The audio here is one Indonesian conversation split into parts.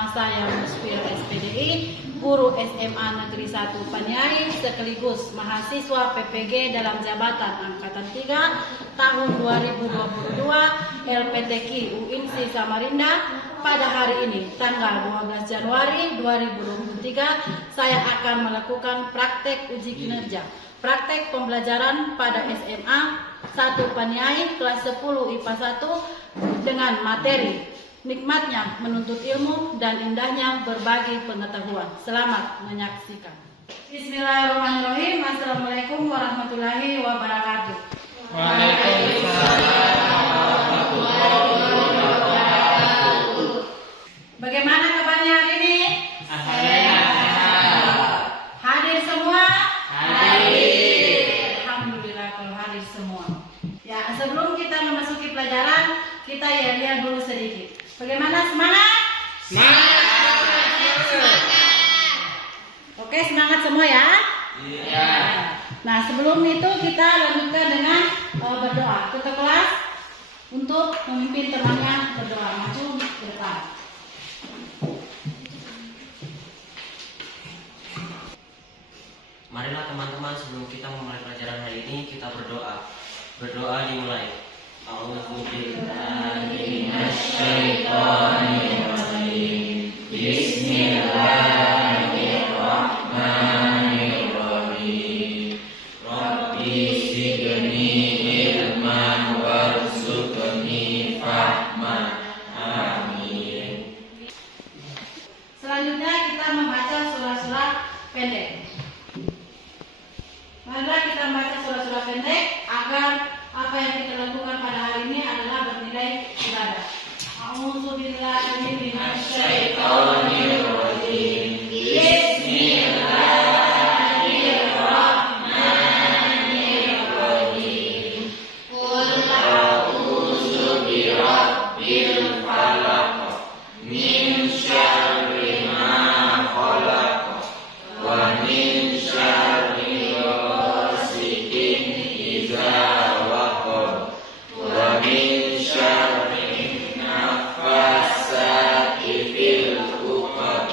Nama saya Musfir SPDI, guru SMA Negeri 1 Paniai, sekaligus mahasiswa PPG dalam jabatan Angkatan 3 tahun 2022 LPTQ UINSI Samarinda. Pada hari ini, tanggal 12 Januari 2023, saya akan melakukan praktek uji kinerja. Praktek pembelajaran pada SMA 1 Paniai kelas 10 IPA 1 dengan materi nikmatnya menuntut ilmu dan indahnya berbagi pengetahuan. Selamat menyaksikan. Bismillahirrahmanirrahim. Assalamualaikum warahmatullahi wabarakatuh. Waalaikumsalam. Bagaimana kabarnya hari ini? Hadir semua? Hadir. Alhamdulillah kalau hadir semua. Ya, sebelum kita memasuki pelajaran, kita lihat dulu sedikit. Bagaimana, semangat? Semangat. Oke, semangat semua ya? Iya. Nah, sebelum itu kita lanjutkan dengan berdoa. Ketua kelas untuk memimpin temannya berdoa. Maju ke depan. Marilah teman-teman, sebelum kita memulai pelajaran hari ini, kita berdoa. Berdoa dimulai. A'udzubillahiminasyaitonirrajim. Bismillahirrahmanirrahim. Rabbi zidni ilman warzuqni fahman. Amin. Selanjutnya kita membaca surah-surah pendek. Marilah kita membaca surah-surah pendek agar apa yang kita lakukan pada hari ini adalah bernilai ibadah. A'udzubillahi minasyaitonirrajim. Bismillahirrahmanirrahim. Qul a'udzu birabbil falaq min syarri ma khalaq wa min syarri ghasiqin idza waqab wa min syarri naffasati fil uqad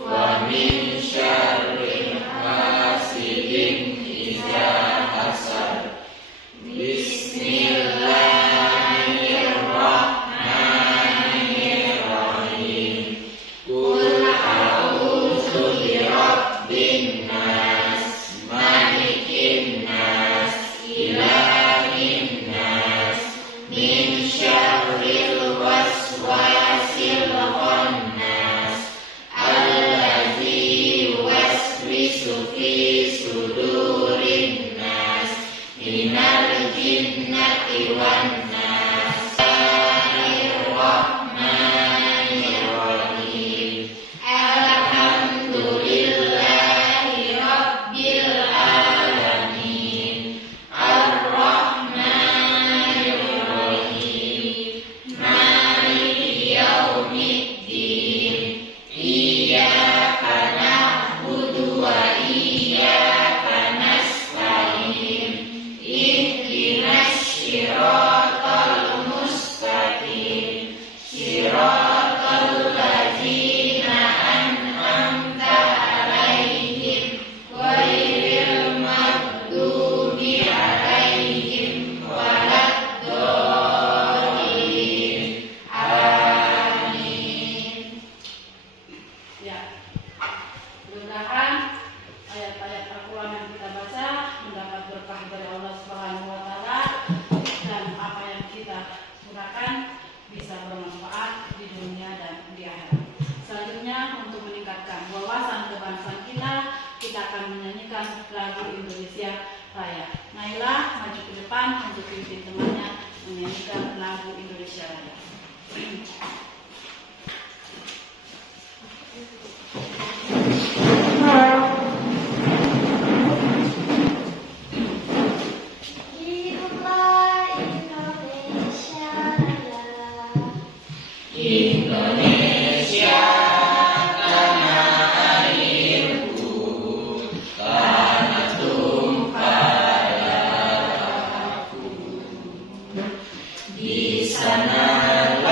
wa min syarri hasidin idza hasad. Bismillahirrahmanirrahim. Qul a'udzu birabbin nas, malikin nas, ilahin nas, min syarril waswasil khannas, alladzi yuwaswisu fi sudurin nas, minal jinnati wan nas. Bismillahirrahmanirrahim. Alhamdulillahi rabbil alamin. Ar-Rahmanirrahim. Maliki yaumiddin. Iyyaka na'budu wa iyyaka nasta'in. Ihdinas siratal mustaqim. Siratal ladzina an'amta 'alaihim ghairil maghdubi 'alaihim waladdallin. Amin. Ya. Mudah-mudahan ayat-ayat Al-Quran yang kita baca mendapat berkah dari Allah Subhanahu wa taala dan apa yang kita gunakan bisa bermanfaat di dunia dan di akhirat. Selanjutnya, untuk meningkatkan wawasan kebangsaan kita akan menyanyikan lagu Indonesia Raya. Naila maju ke depan untuk pimpin temannya menyanyikan lagu Indonesia Raya. Hiduplah Indonesia Raya. Indonesia tanah airku, tanah tumpah darahku. Di sanalah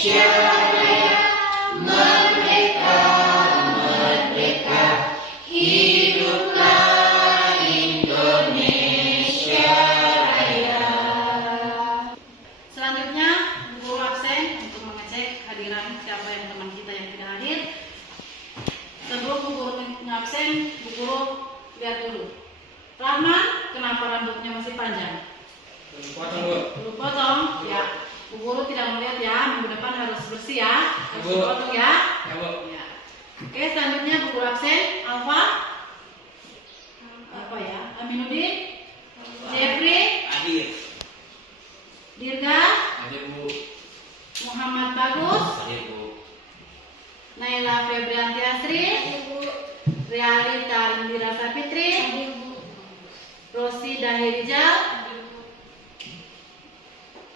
Selanjutnya, Bu Guru absen untuk mengecek hadiran siapa yang teman kita yang tidak hadir. Sebelum Bu Guru absen, Bu Guru lihat dulu. Rahman, kenapa rambutnya masih panjang? Belum potong, ya. Bu Guru tidak melihat ya, minggu depan harus bersih ya, harus dipotong ya. Ya. Oke, selanjutnya Bu Guru absen, Alfa, apa ya? Aminuddin, Jeffrey, Hadir. Dirga, Hadir Bu. Muhammad Bagus, Hadir Bu. Naila Febrianti Asri, Realita Indira Sapitri, Rosi Dahirijal,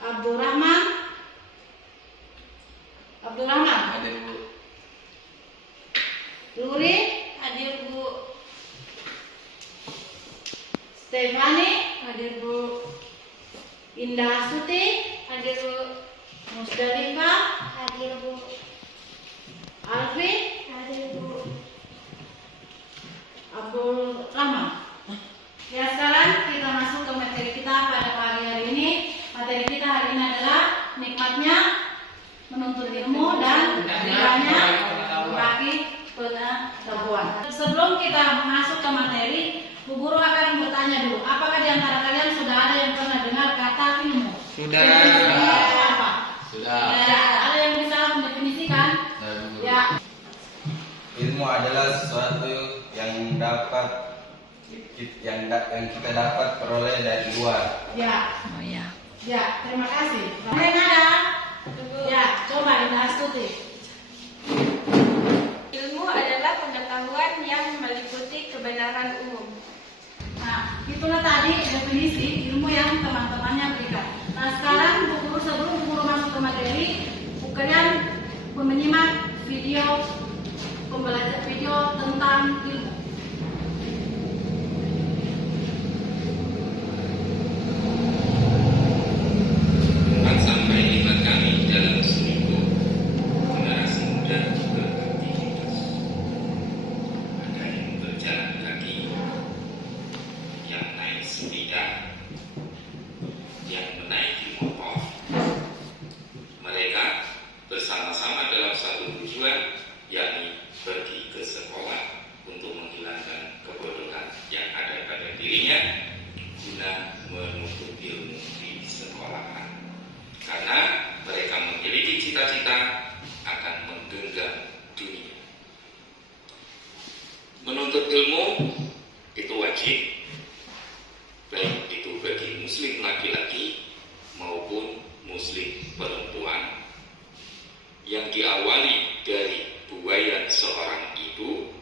Abdurrahman, Hadir Bu. Luri, Hadir Bu. Stefani, hadir Bu. Indah Astuti, Hadir Bu. Musdalifah, Hadir Bu. Alfi, Hadir Bu. Abdul Rahman. Ya, sekarang kita masuk ke materi kita pada hari ini. Materi kita hari ini adalah nikmatnya menuntut ilmu dan ringannya bagi pengetahuan. Sebelum kita masuk ke materi, Bu Guru akan bertanya dulu, apakah di antara kalian sudah ada yang pernah dengar kata ilmu? Sudah. Definisinya apa? Sudah. Ya, ada yang bisa mendefinisikan? Ya. Ilmu adalah sesuatu yang kita dapat peroleh dari luar. Ya. Ya, terima kasih. Kalian ada? Ya, coba Indah Astuti. Ilmu adalah pengetahuan yang meliputi kebenaran umum. Nah, itulah tadi definisi ilmu yang teman-temannya berikan. Nah, sekarang Bu Guru, sebelum Bu Guru masuk ke materi, kalian menyimak video pembelajaran video tentang ilmu. Empat sampai 5 kali dalam seminggu generasi muda beraktivitas. Ada yang berjalan kaki, yang naik sepeda, yang menaiki motor. Mereka bersama-sama dalam satu tujuan, yakni pergi ke sekolah untuk menghilangkan kebodohan yang ada pada dirinya guna menuntut ilmu di sekolahan. Karena mereka memiliki cita-cita akan menggenggam dunia. Menuntut ilmu itu wajib, baik itu bagi muslim laki-laki maupun muslim perempuan, yang diawali dari buayan seorang ibu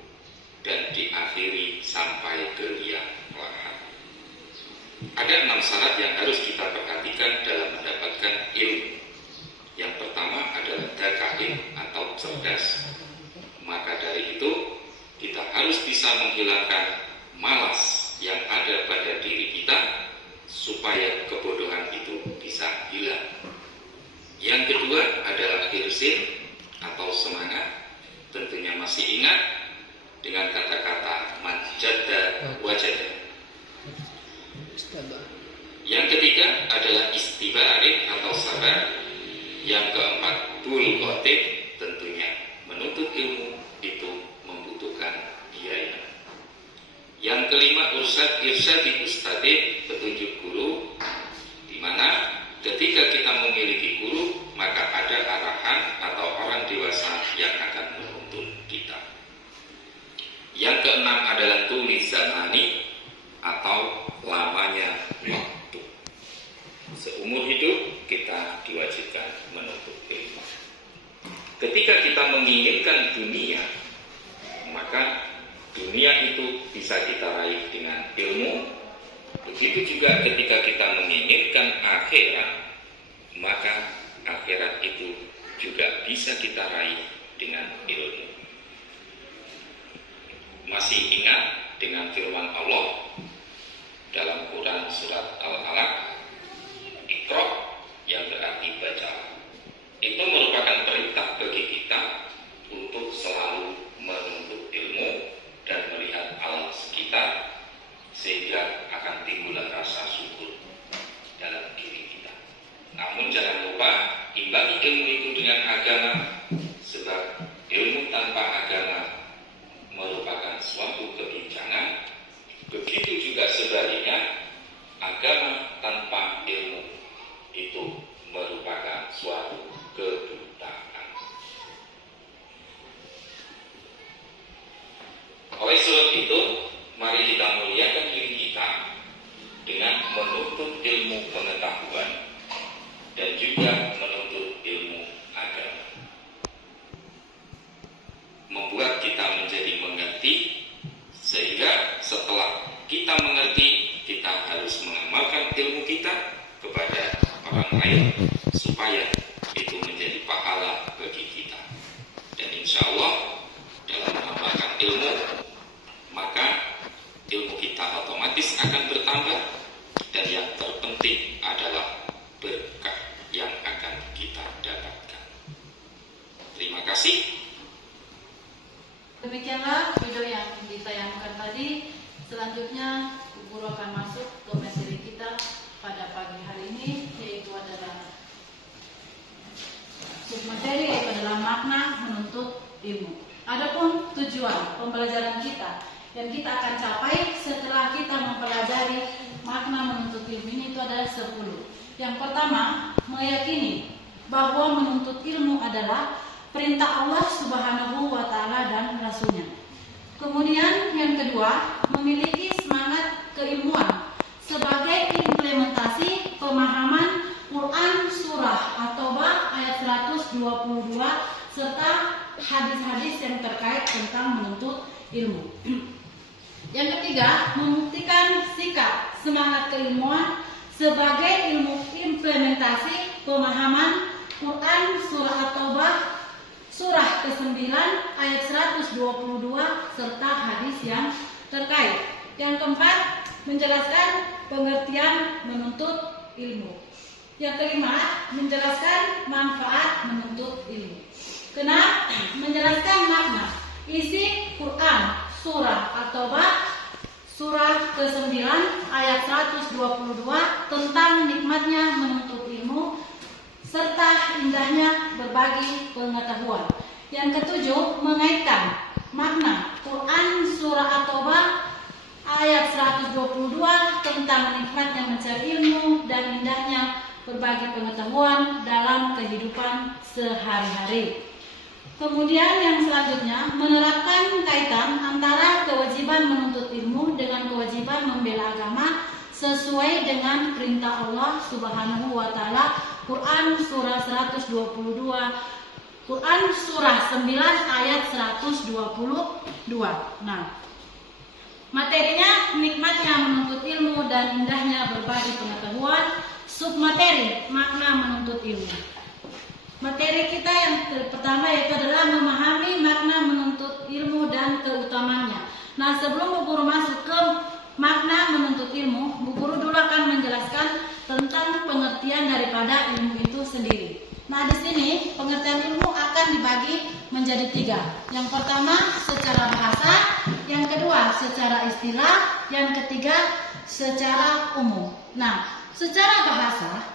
dan diakhiri sampai ke liang lahat. Ada 6 syarat yang harus kita perhatikan dalam mendapatkan ilmu. Yang pertama adalah dakain atau cerdas. Maka dari itu kita harus bisa menghilangkan malas yang ada pada diri kita supaya kebodohan itu bisa hilang. Yang kedua adalah hirsin atau semangat. Tentunya masih ingat dengan kata-kata man jadda wajada. Yang ketiga adalah istibarin atau sabar. Yang keempat bul qotib, tentunya menuntut ilmu itu membutuhkan biaya. Yang kelima irsyad ustadid, petunjuk guru, di mana ketika kita memiliki guru maka ada arahan atau orang dewasa yang akan menuntun kita. Yang keenam adalah tulis zamani atau lamanya waktu. Seumur hidup kita diwajibkan menuntut ilmu. Ketika kita menginginkan dunia, maka dunia itu bisa kita raih dengan ilmu. Begitu juga ketika kita menginginkan akhirat, maka akhirat itu juga bisa kita raih dengan ilmu. Masih ingat dengan firman Allah dalam Quran surat Al-Alaq, Iqra, yang berarti baca. Itu merupakan membagi ilmu itu dengan agama, sebab ilmu tanpa agama merupakan suatu kebincangan. Begitu juga sebaliknya, agama tanpa ilmu itu merupakan suatu kebutaan. Oleh sebab itu, mari kita muliakan diri kita dengan menuntut ilmu pengetahuan dan juga menuntut ilmu agama. Membuat kita menjadi mengerti, sehingga setelah kita mengerti, kita harus mengamalkan ilmu kita kepada orang lain supaya itu menjadi pahala bagi kita. Dan insya Allah dalam mengamalkan ilmu, maka ilmu kita otomatis akan bertambah, dan yang terpenting adalah berkah yang akan kita dapatkan. Terima kasih. Demikianlah video yang ditayangkan tadi. Selanjutnya guru akan masuk ke materi kita pada pagi hari ini, yaitu adalah submateri, yaitu adalah makna menuntut ilmu. Adapun tujuan pembelajaran kita yang kita akan capai setelah kita mempelajari makna menuntut ilmu ini itu adalah 10. Yang pertama, meyakini bahwa menuntut ilmu adalah perintah Allah Subhanahu wa Ta'ala dan Rasul-Nya. Kemudian yang kedua, memiliki semangat keilmuan sebagai implementasi pemahaman Quran surah At-Taubah ayat 122 serta hadis-hadis yang terkait tentang menuntut ilmu. Yang ketiga, membuktikan sikap semangat keilmuan sebagai ilmu implementasi pemahaman Quran surah At-Taubah surah ke-9 ayat 122 serta hadis yang terkait. Yang keempat, menjelaskan pengertian menuntut ilmu. Yang kelima, menjelaskan manfaat menuntut ilmu. Keenam, menjelaskan makna isi Quran surah At-Taubah surah ke-9 ayat 122 tentang nikmatnya menuntut ilmu serta indahnya berbagi pengetahuan. Yang ketujuh, mengaitkan makna Quran surah At-Taubah ayat 122 tentang nikmatnya mencari ilmu dan indahnya berbagi pengetahuan dalam kehidupan sehari-hari. Kemudian yang selanjutnya, menerapkan kaitan antara kewajiban menuntut ilmu dengan kewajiban membela agama sesuai dengan perintah Allah Subhanahu wa Ta'ala. Quran surah 122, Quran surah 9 ayat 122. Nah, materinya nikmatnya menuntut ilmu dan indahnya berbagi pengetahuan. Submateri makna menuntut ilmu. Materi kita yang pertama yaitu adalah memahami makna menuntut ilmu dan keutamaannya. Nah, sebelum Bu Guru masuk ke makna menuntut ilmu, Bu Guru dulu akan menjelaskan tentang pengertian daripada ilmu itu sendiri. Nah, di sini pengertian ilmu akan dibagi menjadi 3. Yang pertama secara bahasa, yang kedua secara istilah, yang ketiga secara umum. Nah, secara bahasa,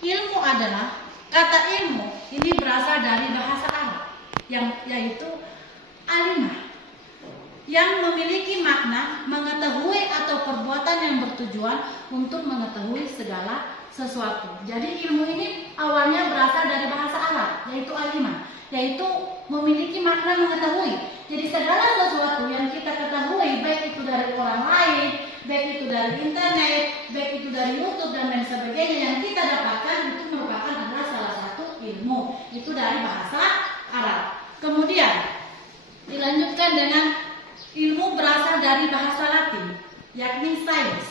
ilmu adalah kata ilmu ini berasal dari bahasa Arab yaitu alimah, yang memiliki makna mengetahui atau perbuatan yang bertujuan untuk mengetahui segala sesuatu. Jadi ilmu ini awalnya berasal dari bahasa Arab, yaitu alimah, yaitu memiliki makna mengetahui. Jadi segala sesuatu yang kita ketahui, baik itu dari orang lain, baik itu dari internet, baik itu dari YouTube dan lain sebagainya, yang kita dapatkan itu merupakan adalah salah satu ilmu, itu dari bahasa Arab. Kemudian dilanjutkan dengan ilmu berasal dari bahasa Latin, yakni sains,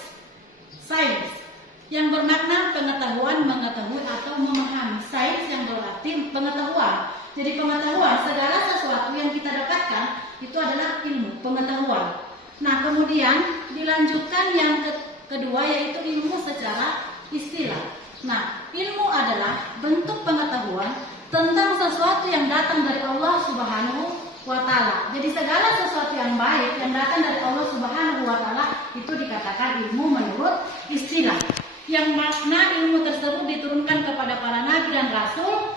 yang bermakna pengetahuan, mengetahui atau memahami. Sains yang berarti pengetahuan. Jadi pengetahuan, segala sesuatu yang kita dapatkan itu adalah ilmu, pengetahuan. Nah, kemudian dilanjutkan yang kedua yaitu ilmu secara istilah. Nah, ilmu adalah bentuk pengetahuan tentang sesuatu yang datang dari Allah Subhanahu wa Ta'ala. Jadi segala sesuatu yang baik yang datang dari Allah Subhanahu wa Ta'ala itu dikatakan ilmu menurut istilah. Yang makna ilmu tersebut diturunkan kepada para nabi dan rasul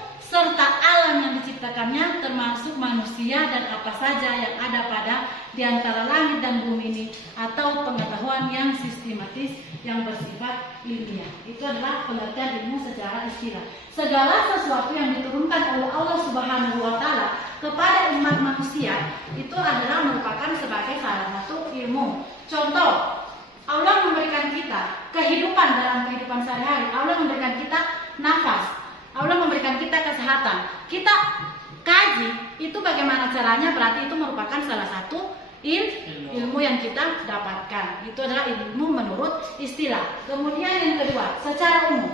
mengucapkannya, termasuk manusia dan apa saja yang ada pada di antara langit dan bumi ini, atau pengetahuan yang sistematis yang bersifat ilmiah. Itu adalah pengertian ilmu secara istilah. Segala sesuatu yang diturunkan oleh Allah Subhanahu wa Ta'ala kepada umat manusia itu adalah merupakan sebagai salah satu ilmu. Contoh, Allah memberikan kita kehidupan dalam kehidupan sehari-hari. Allah memberikan kita nafas. Allah memberikan kita kesehatan. Kita kaji itu bagaimana caranya, berarti itu merupakan salah satu ilmu yang kita dapatkan. Itu adalah ilmu menurut istilah. Kemudian yang kedua, secara umum.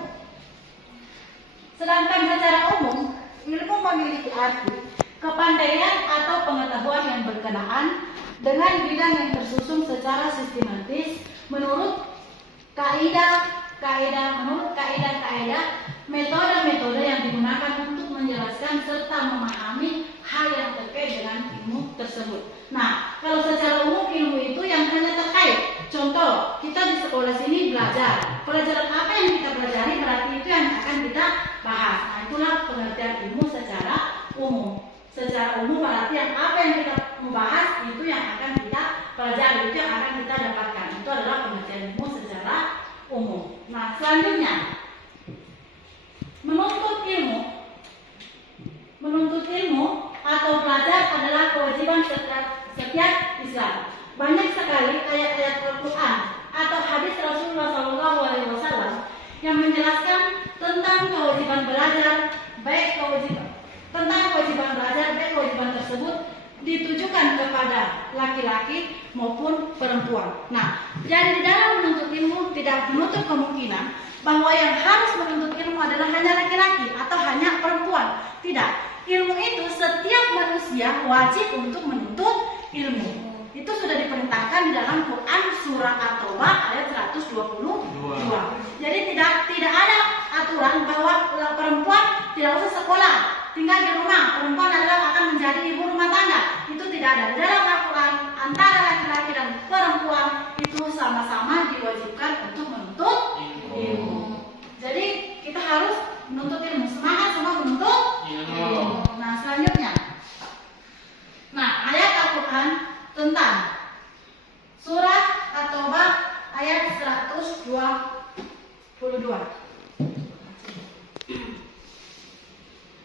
Sedangkan secara umum, ilmu memiliki arti kepandaian atau pengetahuan yang berkenaan dengan bidang yang tersusun secara sistematis menurut kaidah, metode-metode yang digunakan untuk menjelaskan serta memahami hal yang terkait dengan ilmu tersebut. Nah, kalau secara umum ilmu itu yang hanya terkait. Contoh, kita di sekolah sini belajar. Pelajaran apa yang kita pelajari berarti itu yang akan kita bahas. Nah, itulah pengertian ilmu secara umum. Secara umum berarti yang apa yang kita membahas itu yang akan kita pelajari, itu yang akan kita dapatkan. Itu adalah pengertian ilmu secara umum. Nah, selanjutnya menuntut ilmu atau belajar adalah kewajiban setiap Islam. Banyak sekali ayat-ayat Al-Quran atau hadis Rasulullah SAW yang menjelaskan tentang kewajiban belajar, baik kewajiban tersebut ditujukan kepada laki-laki maupun perempuan. Nah, jadi di dalam menuntut ilmu tidak menutup kemungkinan bahwa yang harus menuntut ilmu adalah hanya laki-laki atau hanya perempuan. Tidak. Ilmu itu setiap manusia wajib untuk menuntut ilmu. Itu sudah diperintahkan di dalam Quran surah At-Taubah ayat 122. Jadi tidak ada aturan bahwa perempuan tidak usah sekolah, tinggal di rumah. Perempuan adalah akan menjadi ibu rumah tangga. Itu tidak ada. Di dalam Al-Quran antara laki-laki dan perempuan itu sama-sama diwajibkan untuk menuntut ilmu. Jadi kita harus menuntut ilmu. Semangat semua menuntut ilmu. Nah, selanjutnya. Nah, ayat Al-Quran tentang surah At-Taubah ayat 122.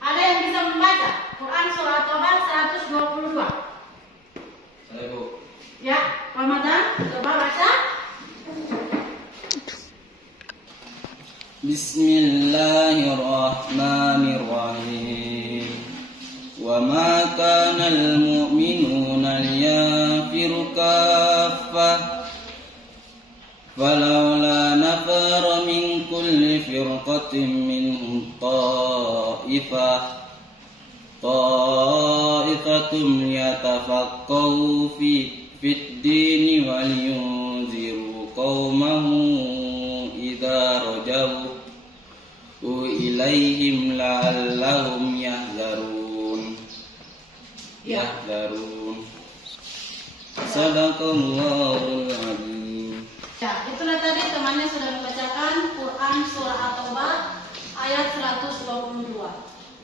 Ada yang bisa membaca Quran surah At-Taubah 122? Saya, Bu. Ya, Ramadan, coba baca. Bismillahirrahmanirrahim. Wa ma kana al-mu'minuna liyanfiru kaffah falawla nafara min kulli firqatin minhum ta'ifatun yatafaqahu fid dini wal yunziru qaumahum idza rajau ilaihim la'allahum yahzarun. Sadaqallahul azim. Ya, itulah tadi temannya sudah membacakan Quran surah At-Taubah ayat 122.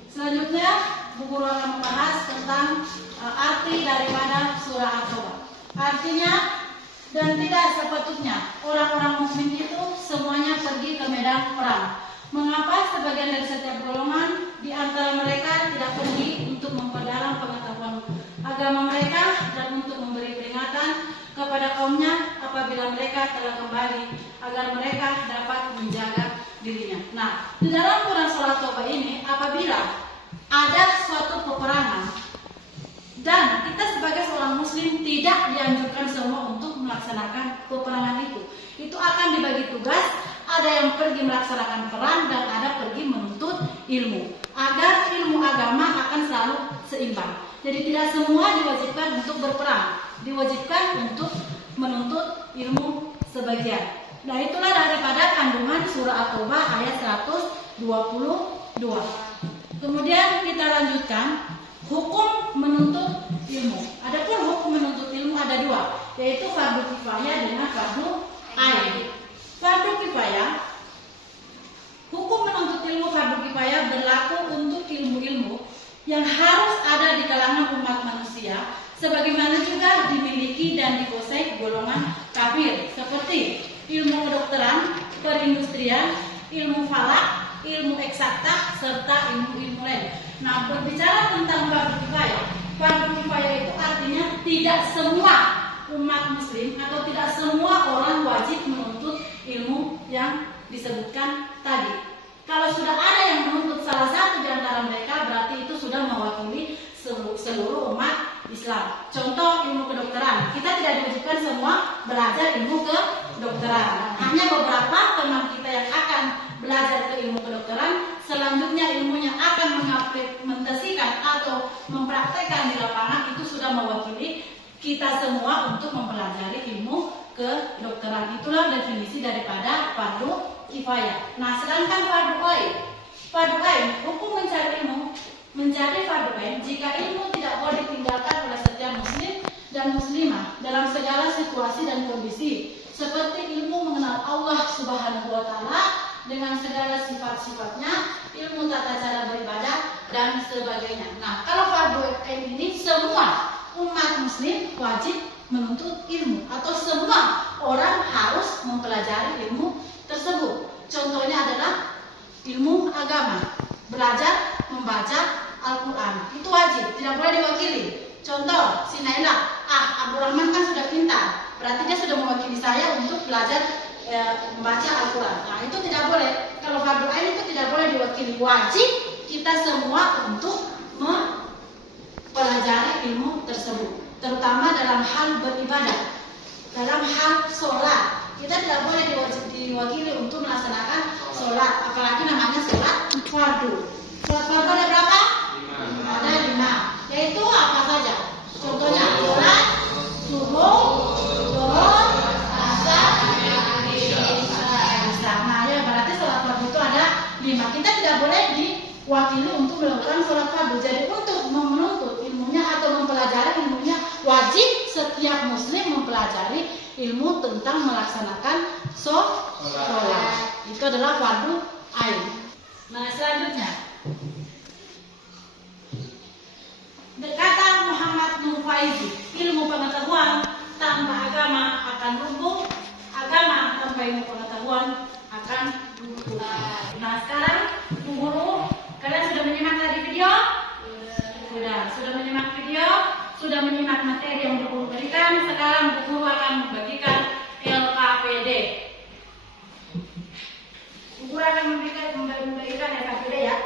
Selanjutnya, Bu Guru akan membahas tentang arti daripada surah At-Taubah. Artinya, dan tidak sepatutnya orang-orang mukmin itu semuanya pergi ke medan perang. Mengapa sebagian dari setiap golongan di antara mereka tidak pergi untuk memperdalam pengetahuan agama mereka dan untuk memberi peringatan kepada kaumnya apabila mereka telah kembali agar mereka dapat menjaga dirinya. Nah, di dalam Quran surah At-Taubah ini apabila ada suatu peperangan dan kita sebagai seorang muslim tidak dianjurkan semua untuk melaksanakan peperangan itu akan dibagi tugas. Ada yang pergi melaksanakan perang dan ada pergi menuntut ilmu agar ilmu agama akan selalu seimbang. Jadi tidak semua diwajibkan untuk berperang, diwajibkan untuk menuntut ilmu sebagian. Nah, itulah daripada kandungan surah At-Taubah ayat 122. Kemudian kita lanjutkan hukum menuntut ilmu. Adapun hukum menuntut ilmu ada dua, yaitu fardu kifayah dengan fardu ain. Fardu kifayah, hukum menuntut ilmu fardu kifayah berlaku untuk ilmu-ilmu yang harus kalangan umat manusia, sebagaimana juga dimiliki dan dikuasai golongan kafir seperti ilmu kedokteran, perindustrian, ilmu falak, ilmu eksakta, serta ilmu-ilmu lain. Nah, berbicara tentang fardu kifayah itu artinya tidak semua umat muslim atau tidak semua orang wajib menuntut ilmu yang disebutkan tadi. Kalau sudah ada yang menuntut salah satu di antara mereka, berarti itu sudah mewakili seluruh umat Islam. Contoh ilmu kedokteran, kita tidak diwajibkan semua belajar ilmu kedokteran. Hanya beberapa teman kita yang akan belajar ke ilmu kedokteran, selanjutnya ilmunya akan mengimplementasikan atau mempraktekkan di lapangan, itu sudah mewakili kita semua untuk mempelajari ilmu kedokteran. Itulah definisi daripada fardu kifayah. Nah, sedangkan fardu ain, hukum mencari ilmu menjadi fardu ain jika ilmu tidak boleh ditinggalkan oleh setiap muslim dan muslimah dalam segala situasi dan kondisi, seperti ilmu mengenal Allah Subhanahu wa taala dengan segala sifat-sifatnya, ilmu tata cara beribadah dan sebagainya. Nah, kalau fardu ain ini semua umat muslim wajib menuntut ilmu atau semua orang harus mempelajari ilmu tersebut. Contohnya adalah ilmu agama, belajar membaca Al-Quran, itu wajib, tidak boleh diwakili. Contoh, si Naila, Abdurrahman kan sudah pintar, berarti dia sudah mewakili saya untuk belajar membaca Al-Quran. Nah, itu tidak boleh. Kalau fardu ain itu tidak boleh diwakili. Wajib kita semua untuk mempelajari ilmu tersebut, terutama dalam hal beribadah, dalam hal sholat. Kita tidak boleh diwakili untuk melaksanakan sholat, apalagi namanya sholat fardu. Sholat fardu ada berapa? 5. Ada 5. Yaitu apa saja? Contohnya sholat subuh, zuhur, asar, isya. Nah, ya berarti sholat fardu itu ada 5. Kita tidak boleh diwakili untuk melakukan sholat fardu. Jadi untuk menuntut ilmunya atau mempelajari ilmunya, wajib setiap muslim mempelajari ilmu tentang melaksanakan sholat. Itu adalah fardu ain. Nah, selanjutnya kata Muhammad Nur Faizi, ilmu pengetahuan tanpa agama akan lumpuh, agama tanpa ilmu pengetahuan akan lumpuh. Nah, sekarang Bu Guru, kalian sudah menyimak tadi video? Sudah menyimak video, sudah menyimak materi yang Bu Guru berikan. Sekarang Bu Guru akan membagikan LKPD. Bu Guru akan memberikan LKPD ya.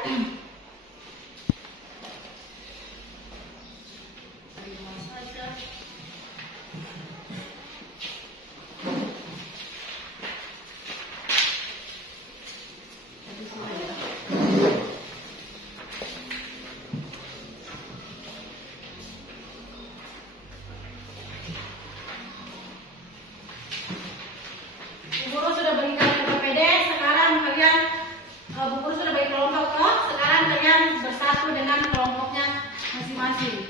Bu Guru sudah bagi kelompok sekarang kalian bersatu dengan kelompoknya masing-masing.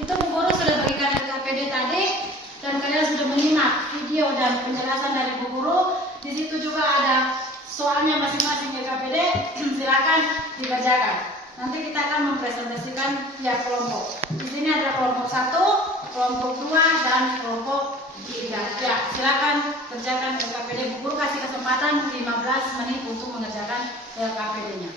Itu Bu Guru sudah berikan LKPD tadi dan kalian sudah menyimak video dan penjelasan dari Bu Guru. Di situ juga ada soalnya masing-masing LKPD. Silakan dibacakan. Nanti kita akan mempresentasikan tiap kelompok. Di sini ada kelompok 1, kelompok 2 dan kelompok 3. Ya, silakan kerjakan LKPD. Bu Guru kasih kesempatan 15 menit untuk mengerjakan LKPD-nya.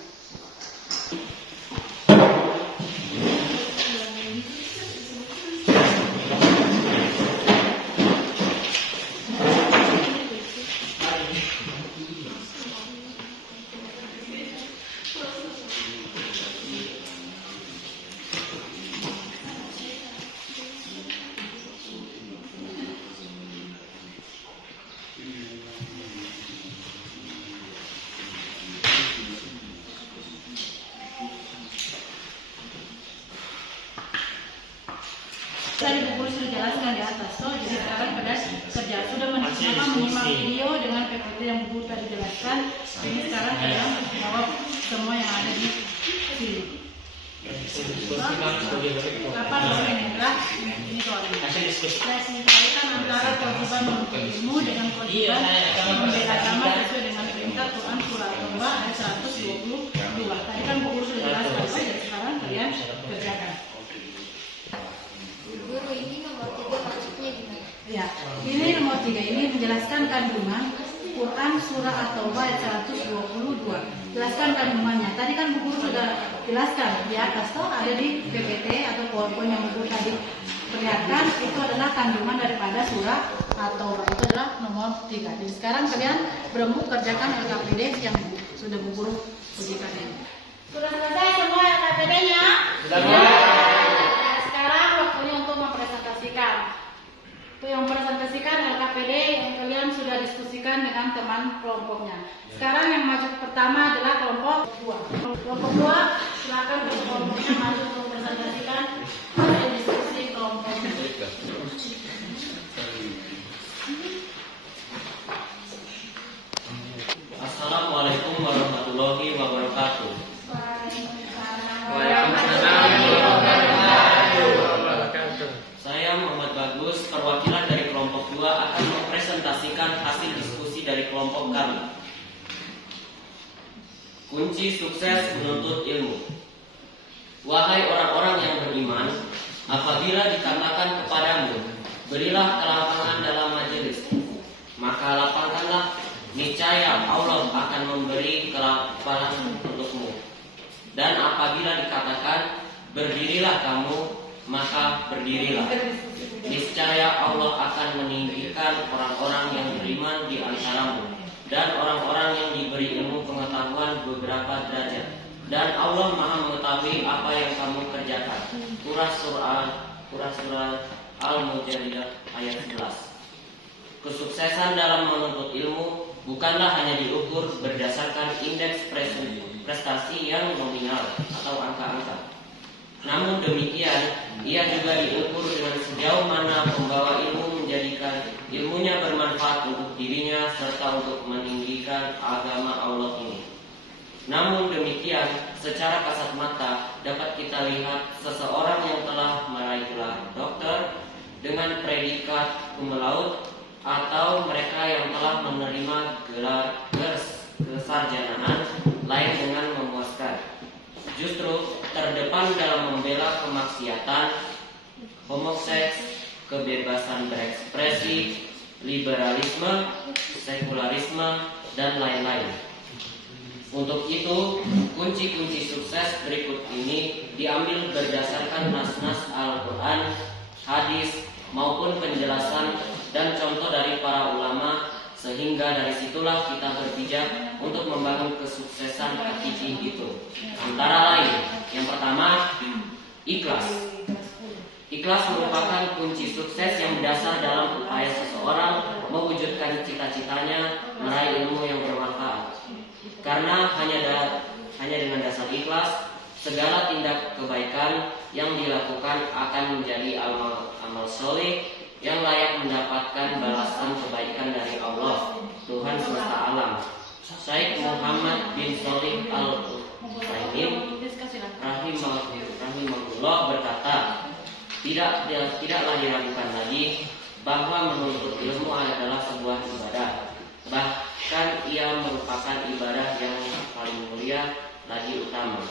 Tadi Bu Guru sudah jelaskan di atas, jadi sekarang pada kerja sudah Maka menyimak video dengan PPT yang Bu tadi jelaskan. Ini sekarang kalian jawab semua yang ada di sini. Kapan orang yang berat? Ini soalnya. Kaitan antara kewajiban menuntut ilmu dengan kewajiban membela agama sesuai dengan perintah Quran surah At-Taubah ayat 122. Tadi kan Bu Guru sudah jelaskan, jadi sekarang kalian kerjakan. Guru, ini nomor 3 maksudnya gimana? Ya, ini nomor 3 ini menjelaskan kandungan Quran surah At-Taubah ayat 122. Jelaskan kandungannya. Tadi kan Bu Guru sudah jelaskan di atas toh ada di PPT atau PowerPoint yang Bu Guru tadi perlihatkan, itu adalah kandungan daripada surah At-Taubah. Itu adalah nomor 3. Jadi sekarang kalian berembuk kerjakan LKPD yang sudah Bu Guru ujikan ini. Sudah selesai semua LKPD-nya? Sudah. Nah, sekarang waktunya untuk mempresentasikan. Itu yang presentasikan LKPD yang kalian sudah diskusikan dengan teman kelompoknya. Sekarang yang maju pertama adalah kelompok 2. Kelompok 2, silakan kelompoknya maju untuk presentasikan hasil diskusi kelompoknya. Assalamualaikum warahmatullahi wabarakatuh. Saya Muhammad Bagus, perwakilan dari kelompok 2 akan mempresentasikan hasil diskusi dari kelompok kami. Kunci sukses menuntut ilmu. Wahai orang-orang yang beriman, apabila dikatakan kepadamu, berilah kelapangan dalam majelis, maka lapangkanlah, niscaya Allah akan memberi kelapangan untukmu. Dan apabila dikatakan, berdirilah kamu, maka berdirilah. Niscaya Allah akan meninggikan orang-orang yang beriman di antaramu dan orang-orang yang diberi ilmu pengetahuan beberapa derajat. Dan Allah Maha mengetahui apa yang kamu kerjakan. Surah Al-Mujadilah ayat 11. Kesuksesan dalam menuntut ilmu bukanlah hanya diukur berdasarkan indeks prestasi yang nominal atau angka-angka. Namun demikian, ia juga diukur dengan sejauh mana pembawa ilmu menjadikan ilmunya bermanfaat untuk dirinya serta untuk meninggikan agama Allah ini. Namun demikian, secara kasat mata dapat kita lihat seseorang yang telah meraih gelar dokter dengan predikat cum laude atau mereka yang telah menerima gelar kesarjanaan lain dengan memuaskan, justru terdepan dalam membela kemaksiatan, homoseks, kebebasan berekspresi, liberalisme, sekularisme, dan lain-lain. Untuk itu, kunci-kunci sukses berikut ini diambil berdasarkan nas-nas Al-Quran, hadis, maupun penjelasan dan contoh dari para ulama, sehingga dari situlah kita berpijak untuk membangun kesuksesan hakiki itu. Antara lain, yang pertama, ikhlas. Ikhlas merupakan kunci sukses yang mendasar dalam upaya seseorang mewujudkan cita-citanya meraih ilmu yang bermanfaat. Karena hanya dengan dasar ikhlas, segala tindak kebaikan yang dilakukan akan menjadi amal soleh yang layak mendapatkan balasan kebaikan dari Allah, Tuhan semesta alam. Syekh Muhammad bin Shalih Al-Utsaimin rahimahullah berkata, tidaklah diragukan lagi bahwa menuntut ilmu adalah sebuah ibadah. Bahkan ia merupakan ibadah yang paling mulia lagi utama.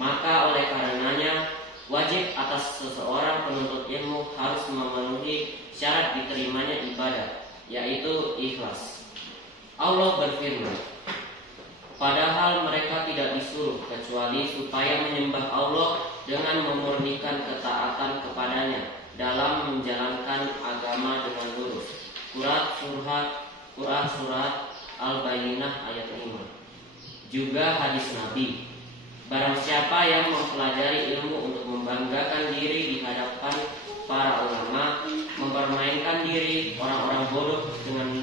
Maka oleh karenanya wajib atas seseorang penuntut ilmu harus memenuhi syarat diterimanya ibadah, yaitu ikhlas. Allah berfirman, padahal mereka tidak disuruh kecuali supaya menyembah Allah dengan memurnikan ketaatan kepadanya dalam menjalankan agama dengan lurus. Surat Al-Bayyinah ayat 5. Juga hadis Nabi, barang siapa yang mempelajari ilmu untuk membanggakan diri di hadapan para ulama, mempermainkan diri orang-orang bodoh dengan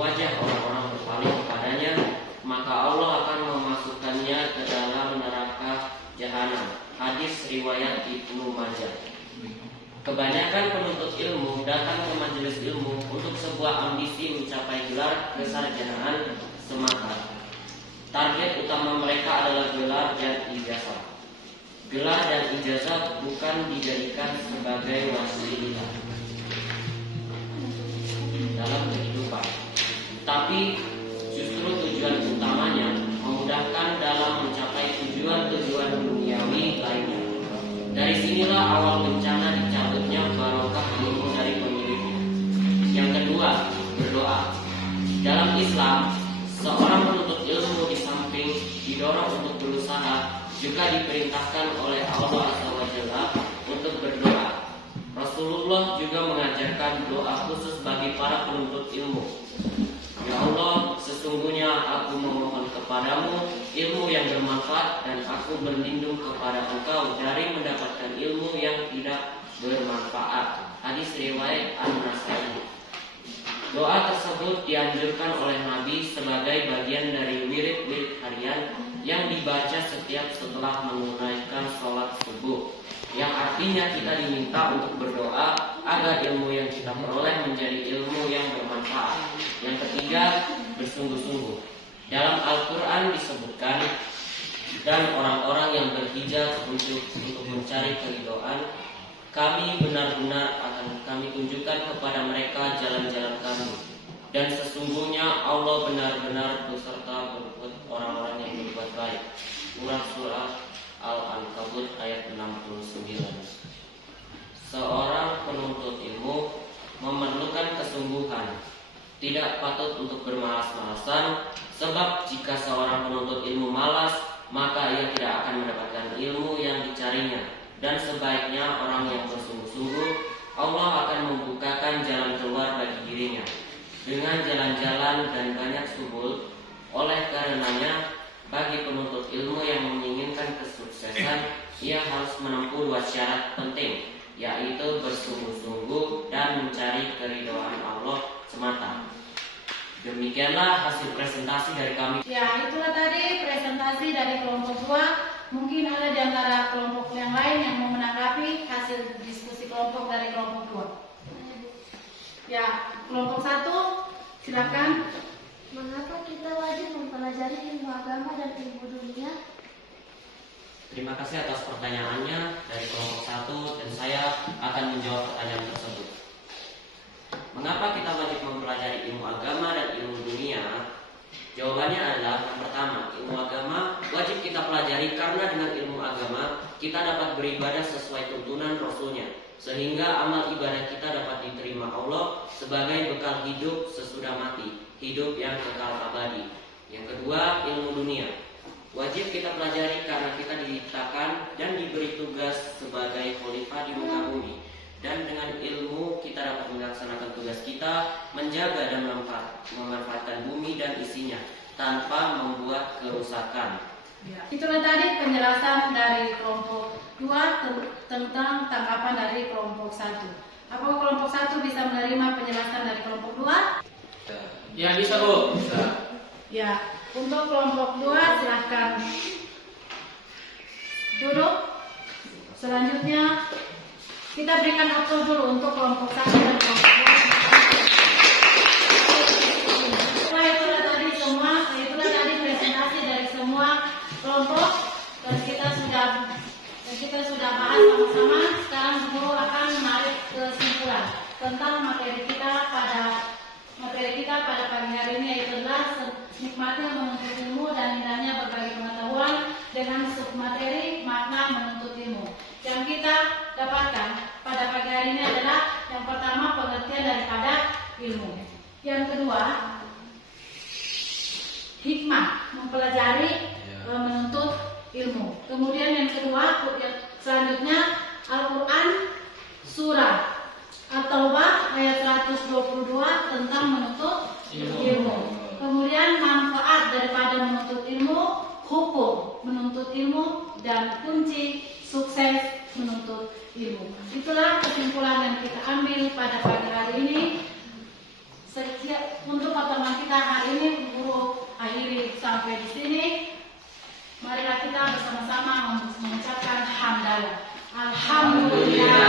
wajah orang-orang berpaling kepadanya, maka Allah akan memasukkannya ke dalam neraka jahanam. Hadis riwayat Ibnu Majah. Kebanyakan penuntut ilmu datang ke majelis ilmu untuk sebuah ambisi mencapai gelar kesarjanaan semata. Target utama mereka adalah gelar dan ijazah. Gelar dan ijazah bukan dijadikan sebagai wasilah dalam kehidupan, tapi justru tujuan utamanya memudahkan dalam mencapai tujuan-tujuan duniawi lainnya. Dari sinilah awal bencana dicabutnya barokah ilmu dari pemiliknya. Yang kedua, berdoa. Dalam Islam, seorang penuntut ilmu di samping didorong untuk berusaha, juga diperintahkan oleh Allah Azza wa Jalla untuk berdoa. Rasulullah juga mengajarkan doa khusus bagi para penuntut ilmu. Ya Allah, sesungguhnya aku memohon kepadamu ilmu yang bermanfaat dan aku berlindung kepada Engkau dari mendapatkan ilmu yang tidak bermanfaat. Hadis riwayat An-Nasai. Doa tersebut dianjurkan oleh Nabi sebagai bagian dari wirid-wirid harian yang dibaca setiap setelah menunaikan sholat subuh, yang artinya kita diminta untuk berdoa agar ilmu yang kita peroleh menjadi ilmu yang bermanfaat. Yang ketiga, bersungguh-sungguh. Dalam Al-Quran disebutkan, dan orang-orang yang berhijrah untuk mencari keridhaan, kami benar-benar akan kami tunjukkan kepada mereka jalan-jalan kami. Dan sesungguhnya Allah benar-benar beserta orang-orang yang berbuat baik. Surah Al-Ankabut ayat 69. Seorang penuntut ilmu memerlukan kesungguhan. Tidak patut untuk bermalas-malasan, sebab jika seorang penuntut ilmu malas, maka ia tidak akan mendapatkan ilmu yang dicarinya. Dan sebaiknya orang yang bersungguh-sungguh, Allah akan membukakan jalan keluar bagi dirinya dengan jalan-jalan dan banyak subul. Oleh karenanya, bagi penuntut ilmu yang menginginkan kesuksesan, ia harus menempuh 2 syarat penting, yaitu bersungguh-sungguh dan mencari keridhaan Allah semata. Demikianlah hasil presentasi dari kami. Ya, itulah tadi presentasi dari kelompok 2. Mungkin ada di antara kelompok yang lain yang mau menanggapi hasil diskusi kelompok dari kelompok 2. Ya, kelompok 1, silakan. Mengapa kita wajib mempelajari ilmu agama dan ilmu dunia? Terima kasih atas pertanyaannya dari kelompok 1 dan saya akan menjawab pertanyaan tersebut. Mengapa kita wajib mempelajari ilmu agama dan ilmu dunia? Jawabannya adalah yang pertama, ilmu agama wajib kita pelajari karena dengan ilmu agama kita dapat beribadah sesuai tuntunan Rasulnya, sehingga amal ibadah kita dapat diterima Allah sebagai bekal hidup sesudah mati, hidup yang kekal abadi. Yang kedua, ilmu dunia wajib kita pelajari karena kita diciptakan dan diberi tugas sebagai khalifah di muka bumi, dan dengan ilmu kita dapat melaksanakan tugas kita menjaga dan memanfaatkan bumi dan isinya tanpa membuat kerusakan. Ya, itulah tadi penjelasan dari kelompok 2 tentang tanggapan dari kelompok 1. Apakah kelompok 1 bisa menerima penjelasan dari kelompok 2? Ya bisa Bu. Bisa. Ya, untuk kelompok 2 silahkan duduk. Selanjutnya kita berikan aplaus dulu untuk kelompok 1 dan kelompok 2. Itulah tadi presentasi dari semua kelompok dan kita sudah bahas sama-sama. Sekarang guru akan menarik kesimpulan tentang materi kita pada pagi hari ini, yaitu adalah nikmatnya menuntut ilmu dan indahnya berbagi pengetahuan dengan submateri makna menuntut ilmu. Yang kita dapatkan pada pagi hari ini adalah yang pertama, pengertian daripada ilmu. Yang kedua, hikmah mempelajari menuntut ilmu. Kemudian yang kedua, selanjutnya Al-Quran surah At-Taubah ayat 122 tentang menuntut ilmu. Kemudian manfaat daripada menuntut ilmu, hukum menuntut ilmu, dan kunci sukses menuntut ilmu. Itulah kesimpulan yang kita ambil pada pagi hari ini. Untuk pertemuan kita hari ini guru akhiri sampai di sini. Marilah kita bersama-sama mengucapkan hamdalah. Alhamdulillah.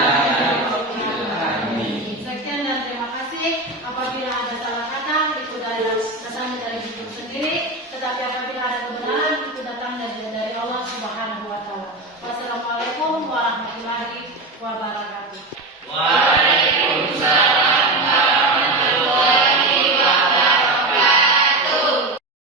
Sekian dan terima kasih. pasti apabila ada salah kata itu dari dasarnya dari diri sendiri, tetapi apabila ada